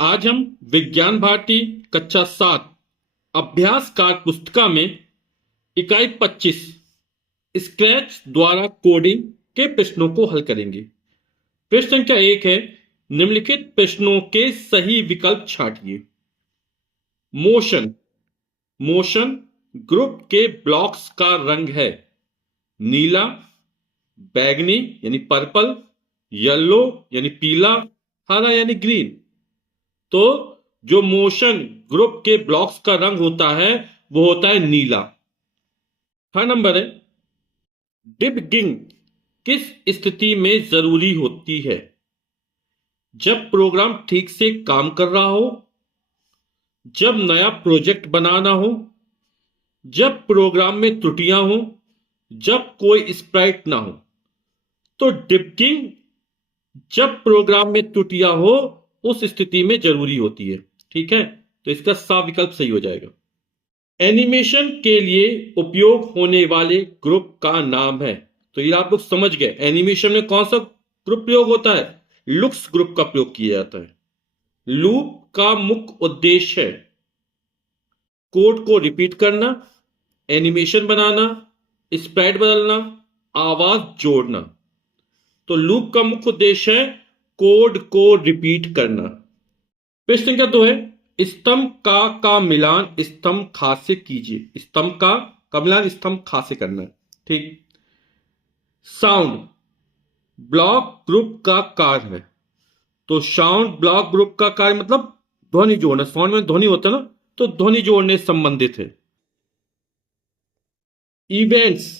आज हम विज्ञान भारती कक्षा 7 अभ्यास कार पुस्तिका में इकाई 25 स्क्रैच द्वारा कोडिंग के प्रश्नों को हल करेंगे। प्रश्न संख्या 1 है, निम्नलिखित प्रश्नों के सही विकल्प छांटिए। मोशन मोशन ग्रुप के ब्लॉक्स का रंग है नीला, बैगनी यानी पर्पल, येलो यानी पीला, हरा यानी ग्रीन। तो जो मोशन ग्रुप के ब्लॉक्स का रंग होता है वो होता है नीला। हाँ, नंबर है, डिबगिंग किस स्थिति में जरूरी होती है? जब प्रोग्राम ठीक से काम कर रहा हो, जब नया प्रोजेक्ट बनाना हो, जब प्रोग्राम में त्रुटियां हो, जब कोई स्प्राइट ना हो। तो डिबगिंग जब प्रोग्राम में त्रुटियां हो उस स्थिति में जरूरी होती है। ठीक है, तो इसका साफ विकल्प सही हो जाएगा। एनिमेशन के लिए उपयोग होने वाले ग्रुप का नाम है। तो ये आप लोग समझ गए, एनिमेशन में कौन सा ग्रुप प्रयोग होता है? लुक्स ग्रुप का प्रयोग किया जाता है। लूप का मुख्य उद्देश्य है कोड को रिपीट करना, एनिमेशन बनाना, स्प्राइट बदलना, आवाज जोड़ना। तो लूप का मुख्य उद्देश्य है कोड को रिपीट करना। प्रश्न संख्या 2 है, स्तंभ का मिलान स्तंभ खा से कीजिए। स्तंभ का मिलान स्तंभ खा से करना है। ठीक। साउंड ब्लॉक ग्रुप का कार्य है। तो साउंड ब्लॉक ग्रुप का कार्य मतलब ध्वनि जोड़ना। साउंड में ध्वनि होता है ना, तो ध्वनि जोड़ने से संबंधित है। इवेंट्स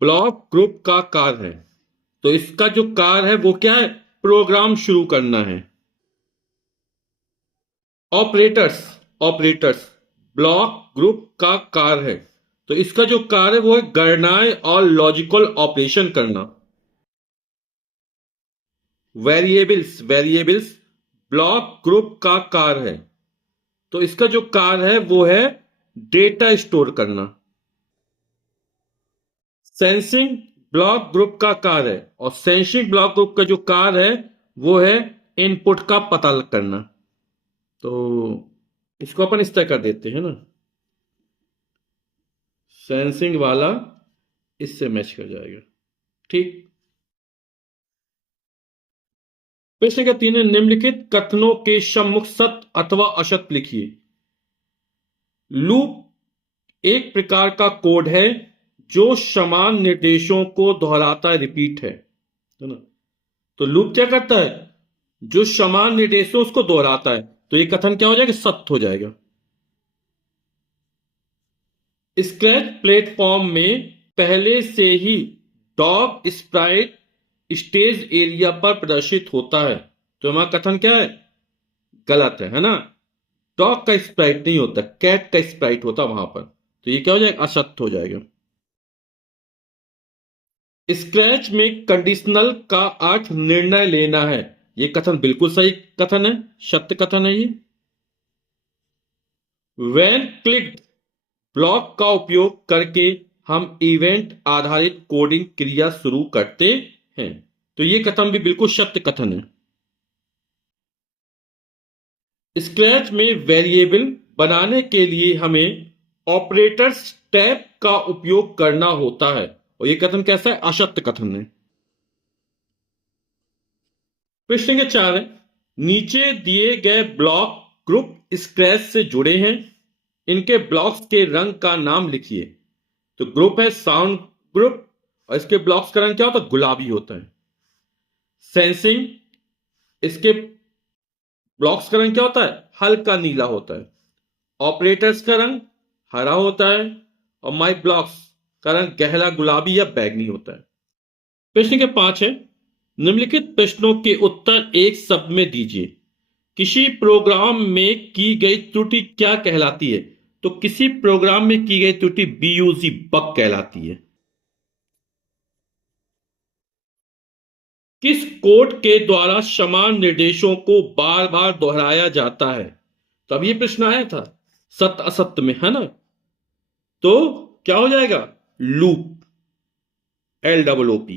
ब्लॉक ग्रुप का कार्य है। तो इसका जो कार्य है वो क्या है? प्रोग्राम शुरू करना है। ऑपरेटर्स ऑपरेटर्स ब्लॉक ग्रुप का कार्य है। तो इसका जो कार्य है वो है गणनाएं और लॉजिकल ऑपरेशन करना। वेरिएबल्स ब्लॉक ग्रुप का कार्य है। तो इसका जो कार्य है वो है डेटा स्टोर करना। सेंसिंग ब्लॉक ग्रुप का कार्य है, और सेंसिंग ब्लॉक ग्रुप का जो कार्य है वो है इनपुट का पता करना। तो इसको अपन इस तरह कर देते हैं ना, सेंसिंग वाला इससे मैच कर जाएगा। ठीक। प्रश्न का 3 है, निम्नलिखित कथनों के सम्मुख सत्य अथवा असत्य लिखिए। लूप एक प्रकार का कोड है जो समान निर्देशों को दोहराता है, रिपीट है ना। तो लूप क्या करता है? जो समान निर्देशों उसको दोहराता है। तो ये कथन क्या हो जाएगा? सत्य हो जाएगा। स्क्रैच प्लेटफॉर्म में पहले से ही डॉग स्प्राइट स्टेज एरिया पर प्रदर्शित होता है। तो हमारा कथन क्या है? गलत है ना। डॉग का स्प्राइट नहीं होता, कैट का स्प्राइट होता वहां पर। तो ये क्या हो जाएगा? असत्य हो जाएगा। स्क्रैच में कंडीशनल का अर्थ निर्णय लेना है। ये कथन बिल्कुल सही कथन है, सत्य कथन है ये। व्हेन क्लिक्ड ब्लॉक का उपयोग करके हम इवेंट आधारित कोडिंग क्रिया शुरू करते हैं। तो ये कथन भी बिल्कुल सत्य कथन है। स्क्रैच में वेरिएबल बनाने के लिए हमें ऑपरेटर्स टैब का उपयोग करना होता है, और यह कथन कैसा है? असत्य कथन है। प्रश्न के 4 है, नीचे दिए गए ब्लॉक ग्रुप स्क्रैच से जुड़े हैं, इनके ब्लॉक्स के रंग का नाम लिखिए। तो ग्रुप है साउंड ग्रुप, और इसके ब्लॉक्स का रंग क्या होता है? गुलाबी होता है। सेंसिंग, इसके ब्लॉक्स का रंग क्या होता है? हल्का नीला होता है। ऑपरेटर्स का रंग हरा होता है, और माई ब्लॉक्स का रंग गहरा गुलाबी या बैगनी होता है। प्रश्न के 5 है, निम्नलिखित प्रश्नों के उत्तर एक शब्द में दीजिए। किसी प्रोग्राम में की गई त्रुटि क्या कहलाती है? तो किसी प्रोग्राम में की गई त्रुटि बीयूजी बग कहलाती है। किस कोड के द्वारा समान निर्देशों को बार बार दोहराया जाता है? तो अब ये प्रश्न आया था सत्य असत्य में, है ना। तो क्या हो जाएगा? Loop, LOOP।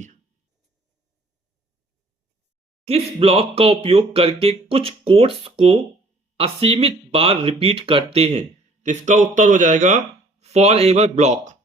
किस ब्लॉक का उपयोग करके कुछ कोड्स को असीमित बार रिपीट करते हैं? तो इसका उत्तर हो जाएगा फॉर एवर ब्लॉक।